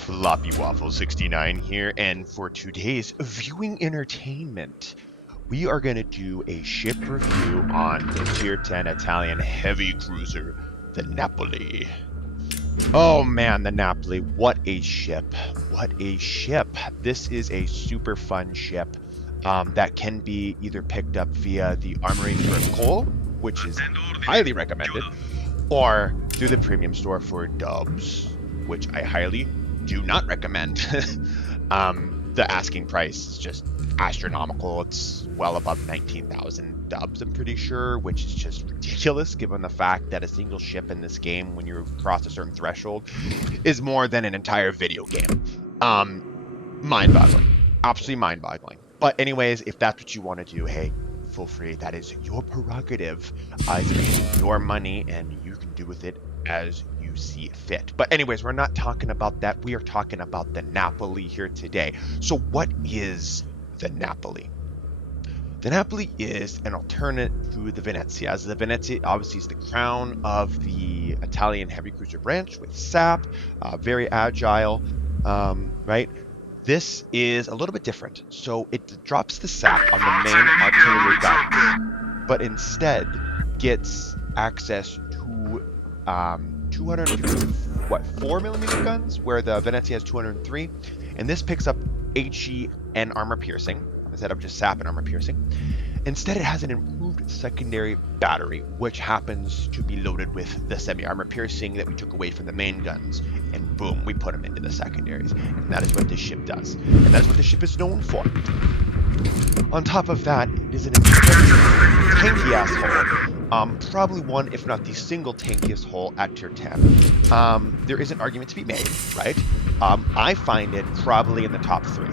Floppy Waffle 69 here, and for today's viewing entertainment, we are going to do a ship review on the Tier 10 Italian heavy cruiser, the Napoli. Oh man, the Napoli, what a ship. What a ship. This is a super fun ship that can be either picked up via the Armory for coal, which is highly recommended, or through the premium store for dubs, which I highly do not recommend. The asking price is just astronomical. It's well above 19,000 dubs, I'm pretty sure, which is just ridiculous given the fact that a single ship in this game, when you cross a certain threshold, is more than an entire video game. Mind-boggling. Absolutely mind-boggling. But anyways, if that's what you want to do, hey, feel free. That is your prerogative. It's your money, and you can do with it as you see fit. But anyways, we're not talking about that. We are talking about the Napoli here today. So what is the Napoli? The Napoli is an alternate to the Venezia, as the Venezia obviously is the crown of the Italian heavy cruiser branch with SAP, very agile, right? This is a little bit different. So it drops the SAP on the main artillery guns, but instead gets access to 4mm guns, where the Venezia has 203, and this picks up HE and armor piercing instead of just SAP and armor piercing. Instead, it has an improved secondary battery, which happens to be loaded with the semi-armor piercing that we took away from the main guns, and boom, we put them into the secondaries. And that is what this ship does, and that is what this ship is known for. On top of that, it is an incredibly tanky-ass hull. Probably one, if not the single tankiest hull at Tier 10. There is an argument to be made, right? I find it probably in the top 3,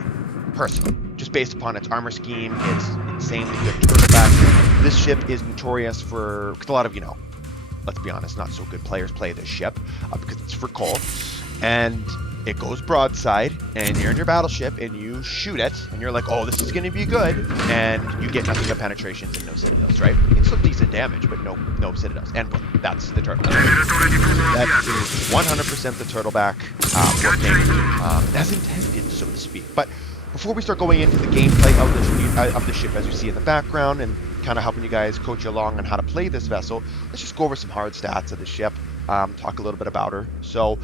personally. Just based upon its armor scheme, its insanely good turtleback. This ship is notorious for, because a lot of, let's be honest, not so good players play this ship because it's for coal. And it goes broadside, and you're in your battleship, and you shoot it, and you're like, oh, this is going to be good, and you get nothing but penetrations and no citadels, right? It's some decent damage, but no citadels. And boom, that's the turtleback. That is 100% the turtleback working as intended, so to speak. But before we start going into the gameplay of the ship, as you see in the background, and kind of helping you guys coach you along on how to play this vessel, let's just go over some hard stats of the ship. Talk a little bit about her. So,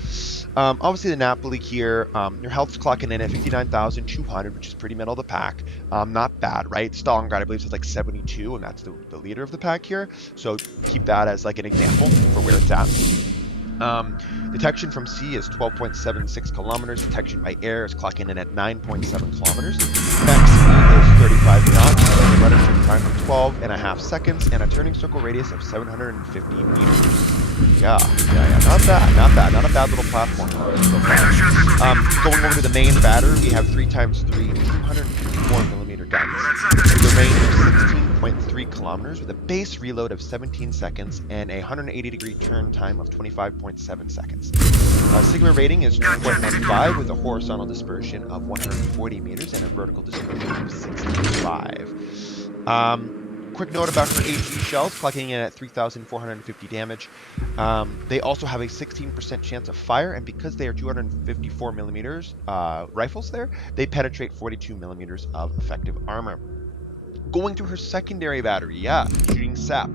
obviously the Napoli here, your health's clocking in at 59,200, which is pretty middle of the pack. Not bad, right? Stalingrad, I believe, is like 72, and that's the leader of the pack here. So keep that as like an example for where it's at. Detection from sea is 12.76 kilometers. Detection by air is clocking in at 9.7 kilometers. Max speed is 35 knots. A rudder turn time of 12.5 seconds, and a turning circle radius of 750 meters. Yeah, not bad. Not a bad little platform. Going over to the main battery, we have 3x3 254mm guns with a range of 16.3 kilometers, with a base reload of 17 seconds and a 180-degree turn time of 25.7 seconds. Sigma rating is 2.15 with a horizontal dispersion of 140 meters and a vertical dispersion of 65. Quick note about her HE shells, clocking in at 3,450 damage. They also have a 16% chance of fire, and because they are 254mm rifles there, they penetrate 42mm of effective armor. Going to her secondary battery, shooting SAP.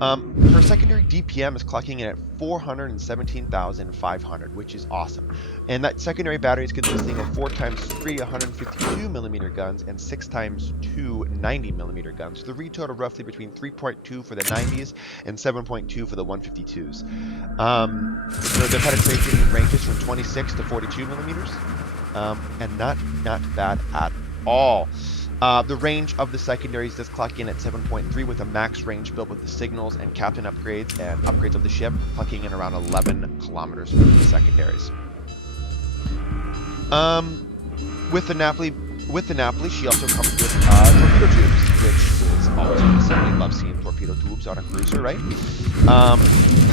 Her secondary DPM is clocking in at 417,500, which is awesome. And that secondary battery is consisting of 4x3 152mm guns and 6x2 90mm guns. The retotal roughly between 3.2 for the 90s and 7.2 for the 152s. The penetration ranges from 26 to 42mm, and not bad at all. The range of the secondaries does clock in at 7.3 with a max range built with the signals and captain upgrades and upgrades of the ship, clocking in around 11 kilometers for the secondaries. With the Napoli, she also comes with torpedo tubes, which is always good. Somebody loves seeing torpedo tubes on a cruiser, right?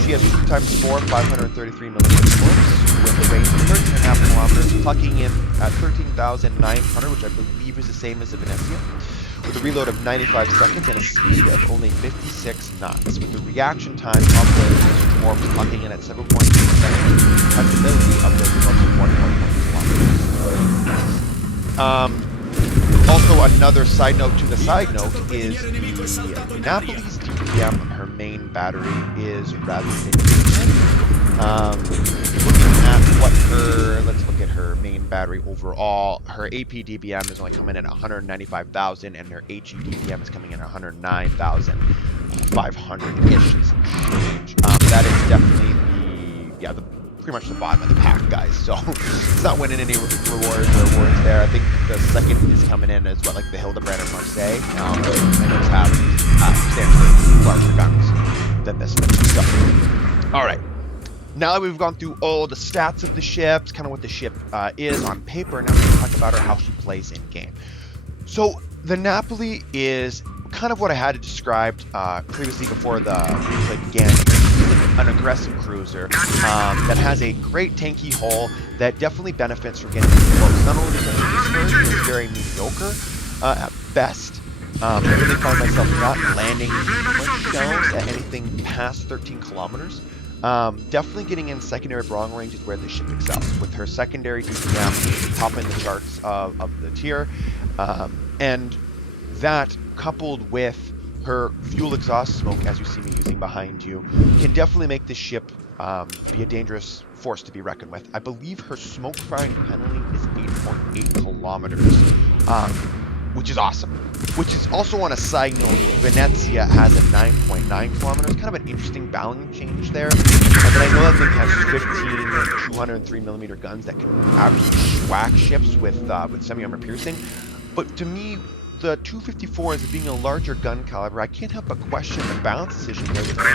She has 2x4 533mm torps with a range of 13.5 kilometers, clocking in at 13,900, which I believe is the same as the Venezia, with a reload of 95 seconds and a speed of only 56 knots, with the reaction time of those torps clocking in at 7.2 seconds, and stability of those torps of 1.1 Also, another side note to the side note is the Napoli's DPM, her main battery, is rather significant. Looking at what let's look at her main battery overall. Her AP DPM is only coming in at 195,000, and her HE DPM is coming in at 109,500-ish change. That is definitely pretty much the bottom of the pack, guys. So it's not winning any rewards or awards there. I think the second is coming in as like the Hildebrand and Marseille. And those have substantially larger guns than this one. So, all right. Now that we've gone through all the stats of the ships, kind of what the ship is on paper, now we're going to talk about her, how she plays in game. So the Napoli is kind of what I had described previously before the replay began. An aggressive cruiser that has a great tanky hull that definitely benefits from getting close. Not only because this version is very mediocre at best. I really find myself not landing shells at anything past 13 kilometers. Definitely getting in secondary brawling range is where the ship excels. With her secondary DPM topping the charts of the tier, and that coupled with her fuel-exhaust smoke, as you see me using behind you, can definitely make this ship be a dangerous force to be reckoned with. I believe her smoke firing penalty is 8.8 kilometers, which is awesome. Which is also, on a side note, Venezia has a 9.9 kilometers, kind of an interesting balancing change there. But I know that thing has 15 203mm guns that can absolutely whack ships with semi-armor piercing. But to me, the 254 as being a larger gun caliber, I can't help but question the balance decision there with 8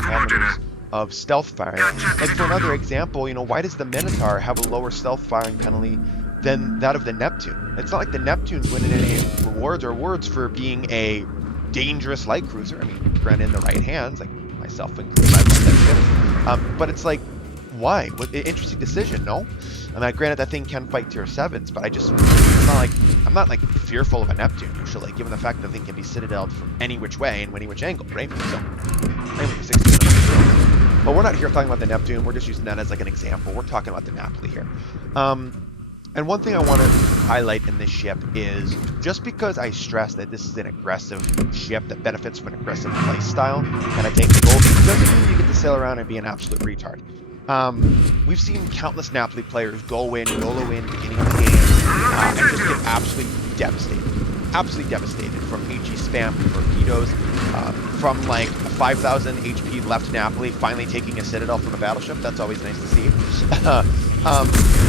kilometers of stealth firing. And for another example, why does the Minotaur have a lower stealth firing penalty than that of the Neptune? It's not like the Neptune's winning any rewards or awards for being a dangerous light cruiser. I mean, granted, in the right hands, like myself included, I love that ship. But it's like, why? Interesting decision, no? I mean, granted, that thing can fight tier 7s, but I'm not like fearful of a Neptune usually, given the fact that the thing can be citadeled from any which way and any which angle, right? So, maybe the 16. But we're not here talking about the Neptune. We're just using that as like an example. We're talking about the Napoli here. And one thing I want to highlight in this ship is, just because I stress that this is an aggressive ship that benefits from an aggressive playstyle and a tanky goal, doesn't mean you get to sail around and be an absolute retard. We've seen countless Napoli players go in, YOLO in, beginning of the game, and just get absolutely devastated from HE spam torpedoes, from like a 5,000 HP left Napoli finally taking a citadel from a battleship. That's always nice to see.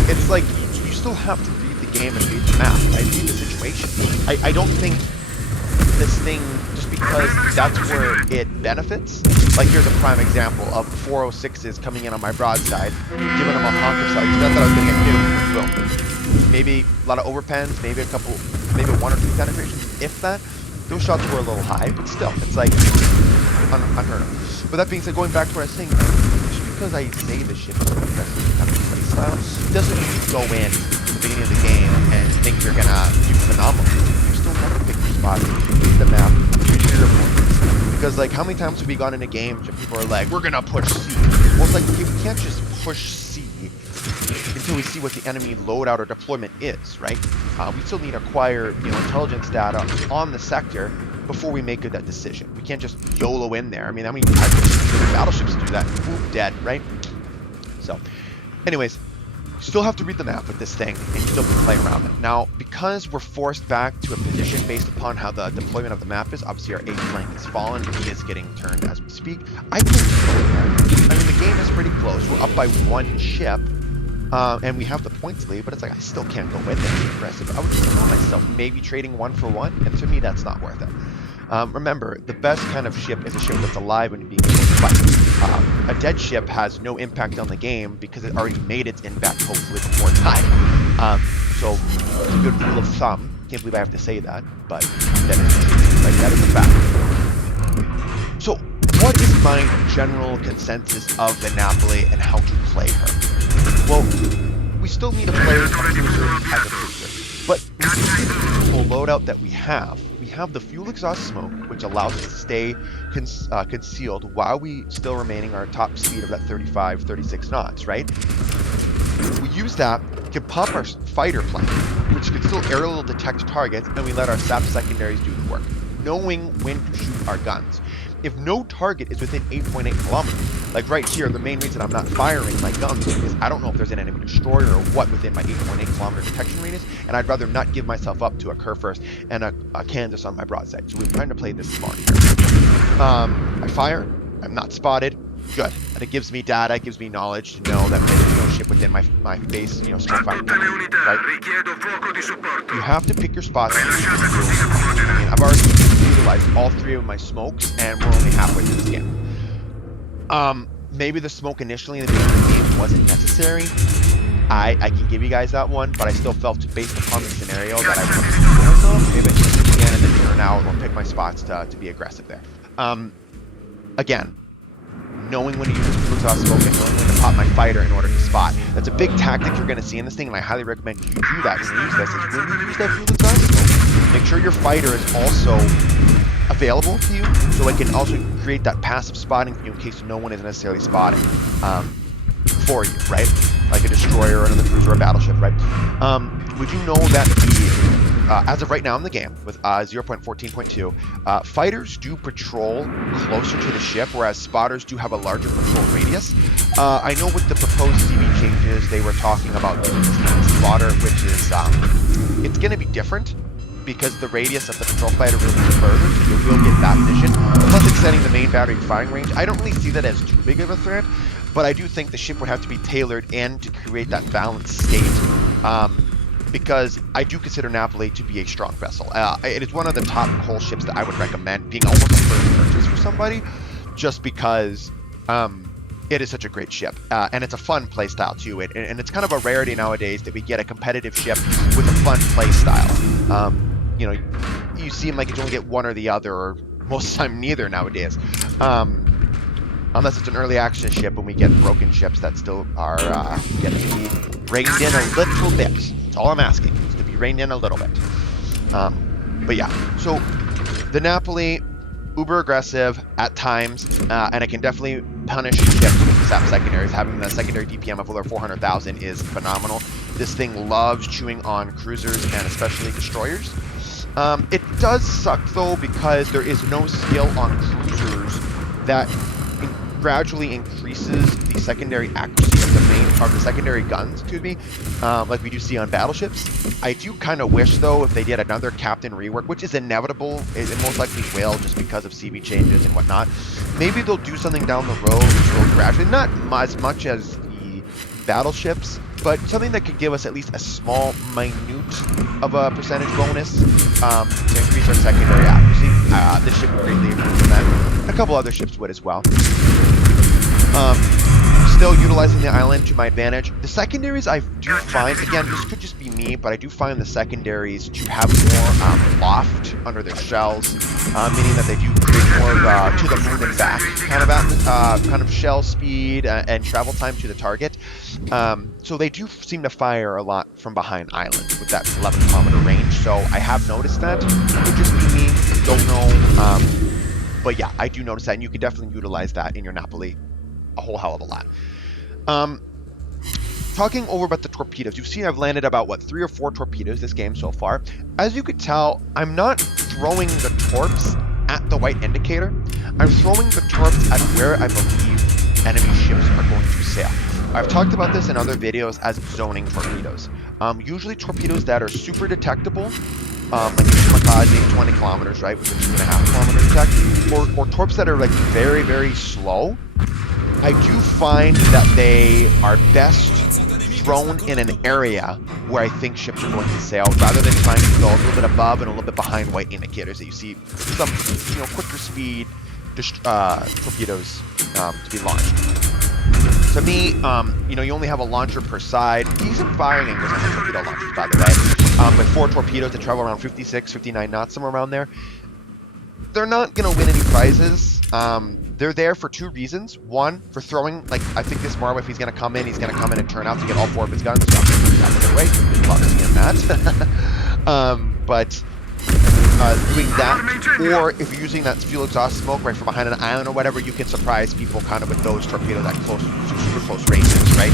It's like, you still have to read the game and read the map. I read the situation. I don't think this thing, just because that's where it benefits. Like, here's a prime example of 406s coming in on my broadside, giving them a honk of sight. That's what I was going to get nuked. Boom. Maybe a lot of overpens, maybe maybe 1 or 2 penetrations, if that. Those shots were a little high, but still, it's like unheard of. But that being said, going back to what I was saying, just because I say the ship is aggressive kind of play style, doesn't mean you go in at the beginning of the game and think you're gonna do phenomenal. You still have to pick your spots, read the map, read your opponents. Because like, how many times have we gone in a game and people are like, we're gonna push C? Well, it's like, we can't just push C until we see what the enemy loadout or deployment is, right? We still need to acquire, intelligence data on the sector before we make that decision. We can't just YOLO in there. I mean, battleships do that. Boom, dead, right? So, anyways, you still have to read the map with this thing, and you still can play around it. Now, because we're forced back to a position based upon how the deployment of the map is, obviously our A flank has fallen, B is getting turned as we speak. I mean, the game is pretty close. We're up by 1 ship. And we have the points lead, but it's like, I still can't go in there and be aggressive. I would just tell myself maybe trading 1 for 1, and to me that's not worth it. Remember, the best kind of ship is a ship that's alive when being able to fight. A dead ship has no impact on the game because it already made its impact, hopefully, before time. So it's a good rule of thumb. Can't believe I have to say that, but that is true. Like, that is a fact. So what is my general consensus of the Napoli and how to play her? Well, we still need to play a cruiser as a cruiser, but with the full loadout that we have the fuel-exhaust smoke, which allows us to stay concealed while we still remaining our top speed of that 35, 36 knots, right? We use that to pop our fighter plane, which can still aerial detect targets, and we let our SAP secondaries do the work, knowing when to shoot our guns. If no target is within 8.8 kilometers, like right here, the main reason I'm not firing my guns is because I don't know if there's an enemy destroyer or what within my 8.8 kilometer detection radius, and I'd rather not give myself up to a Kerr first and a Kansas on my broadside. So we're trying to play this smart here. I fire, I'm not spotted, good. And it gives me data, it gives me knowledge to know that there's no ship within my base, you know, smoke fighting. Right? You have to pick your spots. I mean, I've already utilized all 3 of my smokes, and we're only halfway through this game. Maybe the smoke initially in the beginning of the game wasn't necessary. I can give you guys that one, but I still felt, based upon the scenario, that I wanted to do myself. Maybe I should again and then turn out or pick my spots to be aggressive there. Again, knowing when to use the Fuel-Exahust smoke and knowing when to pop my fighter in order to spot. That's a big tactic you're going to see in this thing, and I highly recommend you do that when you use this. Is when you use that Fuel-Exahust smoke, make sure your fighter is also available to you, so it can also create that passive spotting for you in case no one is necessarily spotting for you, right? Like a destroyer or another cruiser or a battleship, right? Would you know that as of right now in the game, with 0.14.2, fighters do patrol closer to the ship, whereas spotters do have a larger patrol radius. I know with the proposed CB changes, they were talking about doing this kind of spotter, which is, it's going to be different, because the radius of the patrol fighter will be further, so you will get that mission. Plus extending the main battery firing range. I don't really see that as too big of a threat, but I do think the ship would have to be tailored in to create that balanced state. Because I do consider Napoli to be a strong vessel. It is one of the top hull ships that I would recommend being almost a first purchase for somebody, just because it is such a great ship. And it's a fun playstyle too. And it's kind of a rarity nowadays that we get a competitive ship with a fun playstyle. You know, you seem like you only get one or the other, or most of the time neither nowadays. Unless it's an early access ship and we get broken ships that still are getting to be reined in a little bit. That's all I'm asking, is to be reined in a little bit. But yeah, so the Napoli, uber aggressive at times, and it can definitely punish ships with SAP secondaries. Having the secondary DPM of over 400,000 is phenomenal. This thing loves chewing on cruisers and especially destroyers. It does suck though, because there is no skill on cruisers that gradually increases the secondary accuracy of the secondary guns, like we do see on battleships. I do kind of wish though, if they did another captain rework, which is inevitable, it most likely will, just because of CB changes and whatnot. Maybe they'll do something down the road which will gradually, not as much as the battleships, but something that could give us at least a small, minute of a percentage bonus to increase our secondary accuracy. This ship would greatly improve that. A couple other ships would as well. Still utilizing the island to my advantage. The secondaries I do find, again, this could just be me, but I do find the secondaries to have more loft under their shells, meaning that they do create more of to the moon and back kind of shell speed and travel time to the target. So they do seem to fire a lot from behind islands with that 11 kilometer range. So I have noticed that. It could just be me. Don't know. But yeah, I do notice that, and you can definitely utilize that in your Napoli a whole hell of a lot. Talking over about the torpedoes, you've seen I've landed about, 3 or 4 torpedoes this game so far. As you could tell, I'm not throwing the torps at the white indicator. I'm throwing the torps at where I believe enemy ships are going to sail. I've talked about this in other videos as zoning torpedoes. Usually torpedoes that are super detectable, like kamikaze, 20 kilometers, right, with a 2.5 kilometer detect, or torps that are like very, very slow. I do find that they are best thrown in an area where I think ships are going to sail, rather than trying to go a little bit above and a little bit behind white indicators that you see some, quicker speed torpedoes to be launched. To me, you only have a launcher per side. Decent firing angles on the torpedo launchers, by the way. With 4 torpedoes that travel around 56, 59 knots, somewhere around there. They're not going to win any prizes. They're there for 2 reasons. One, for throwing, I think this Marwa, if he's going to come in and turn out to get all 4 of his guns. So out of the way. Good luck seeing that. But doing that, or if you're using that Fuel-Exahust smoke right from behind an island or whatever, you can surprise people kind of with those torpedoes at super close ranges, right?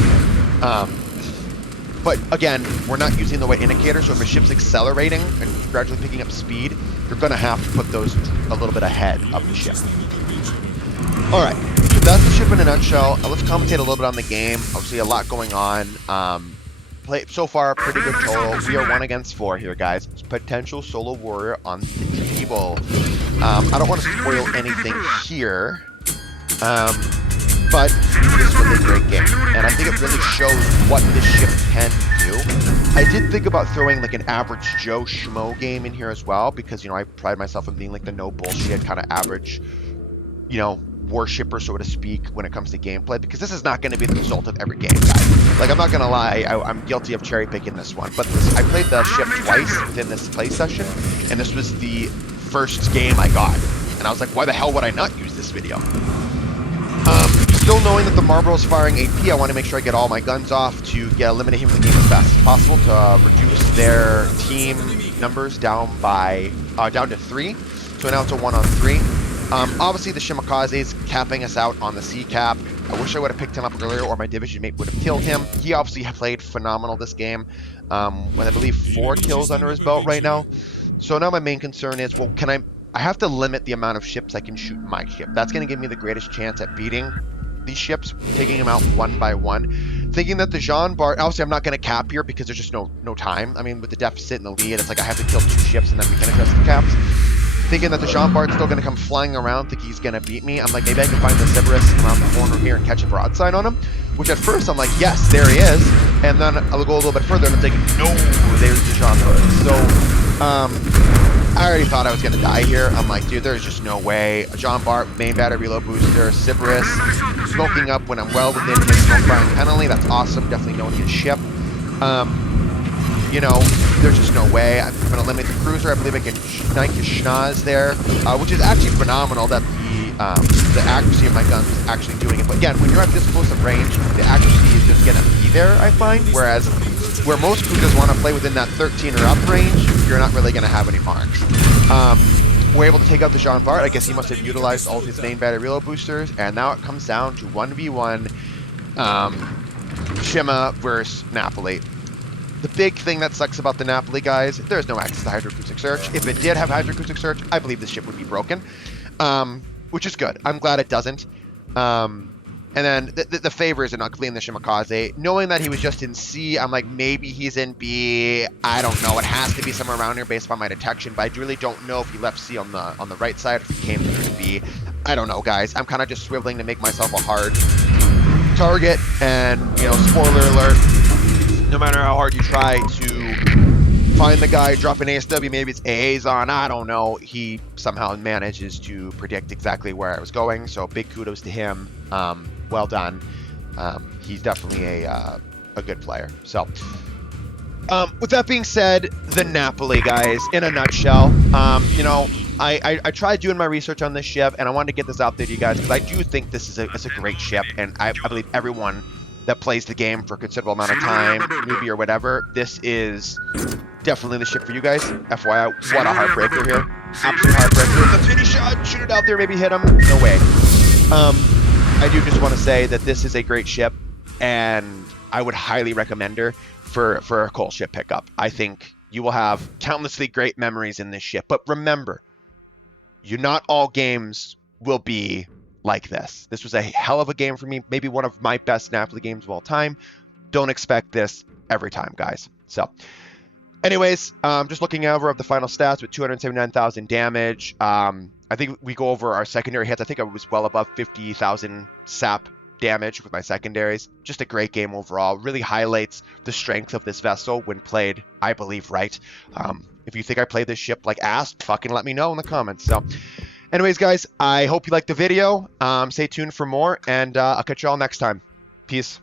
But again, we're not using the white indicator, so if a ship's accelerating and gradually picking up speed, you're going to have to put those a little bit ahead of the ship. All right, so that's the ship in a nutshell. Let's commentate a little bit on the game. Obviously, a lot going on. So far, pretty good total. We are 1 against 4 here, guys. It's potential solo warrior on the table. I don't want to spoil anything here, but this is really a great game, and I think it really shows what this ship can do. I did think about throwing like an average Joe Schmo game in here as well, because, you know, I pride myself on being like the no bullshit kind of average, you know, worshipper, so to speak, when it comes to gameplay, because this is not going to be the result of every game, guys. Like, I'm not going to lie, I'm guilty of cherry picking this one, but I played the ship twice within this play session, and this was the first game I got, and I was like, why the hell would I not use this video? Still knowing that the Marlboro's firing AP, I want to make sure I get all my guns off to eliminate him from the game as fast as possible to reduce their team numbers down to 3. So now it's a 1-on-3. Obviously, the Shimakaze is capping us out on the C cap. I wish I would have picked him up earlier, or my division mate would have killed him. He obviously played phenomenal this game, with I believe 4 kills under his belt right now. So now my main concern is, well, I have to limit the amount of ships I can shoot in my ship. That's going to give me the greatest chance at beating these ships, taking them out one by one. Thinking that the Jean Bart, obviously I'm not going to cap here because there's just no time. I mean, with the deficit and the lead, it's like I have to kill 2 ships and then we can adjust the caps. Thinking that the Jean Bart's still going to come flying around, think he's going to beat me. I'm like, maybe I can find the Cerberus around the corner here and catch a broadside on him. Which at first I'm like, yes, there he is. And then I'll go a little bit further and I'm thinking, no, there's the Jean Bart. So, I already thought I was going to die here. I'm like, dude, there's just no way. Jean Bart, main battery reload booster, Cerberus, smoking up when I'm well within his smoke firing penalty. That's awesome. Definitely knowing his ship. You know, there's just no way. I'm going to eliminate the cruiser. I believe I can snipe the Schnoz there, which is actually phenomenal that the accuracy of my guns is actually doing it. But again, when you're at this close of range, the accuracy is just going to be there, I find. Whereas where most cruisers want to play within that 13 or up range, you're not really going to have any marks. We're able to take out the Jean Bart. I guess he must have utilized all of his main battery reload boosters. And now it comes down to 1v1 Shima versus Napoli. The big thing that sucks about the Napoli, guys, there's no access to hydroacoustic search. If it did have hydroacoustic search, I believe this ship would be broken, which is good. I'm glad it doesn't. And then the favor is in Ugly and the Shimakaze. Knowing that he was just in C, I'm like, maybe he's in B. I don't know. It has to be somewhere around here based on my detection, but I really don't know if he left C on the right side or if he came through to B. I don't know, guys. I'm kind of just swiveling to make myself a hard target. And, you know, spoiler alert, no matter how hard you try to find the guy, drop an ASW, maybe it's AA's on, I don't know. He somehow manages to predict exactly where I was going, so big kudos to him. Well done. He's definitely a good player. So, with that being said, the Napoli, guys, in a nutshell, you know, I tried doing my research on this ship, and I wanted to get this out there to you guys, because I do think this is a great ship, and I believe everyone that plays the game for a considerable amount of time, newbie or whatever, this is definitely the ship for you guys. FYI, what a heartbreaker here. Absolute heartbreaker. The finish shot, shoot it out there, maybe hit him. No way. I do just want to say that this is a great ship, and I would highly recommend her for a coal ship pickup. I think you will have countlessly great memories in this ship. But remember, not all games will be like this. This was a hell of a game for me, maybe one of my best Napoli games of all time. Don't expect this every time, guys. So, anyways, just looking over the final stats with 279,000 damage. I think we go over our secondary hits. I think I was well above 50,000 sap damage with my secondaries. Just a great game overall. Really highlights the strength of this vessel when played, I believe, right. If you think I played this ship like ass, fucking let me know in the comments. So, anyways, guys, I hope you liked the video. Stay tuned for more, and I'll catch you all next time. Peace.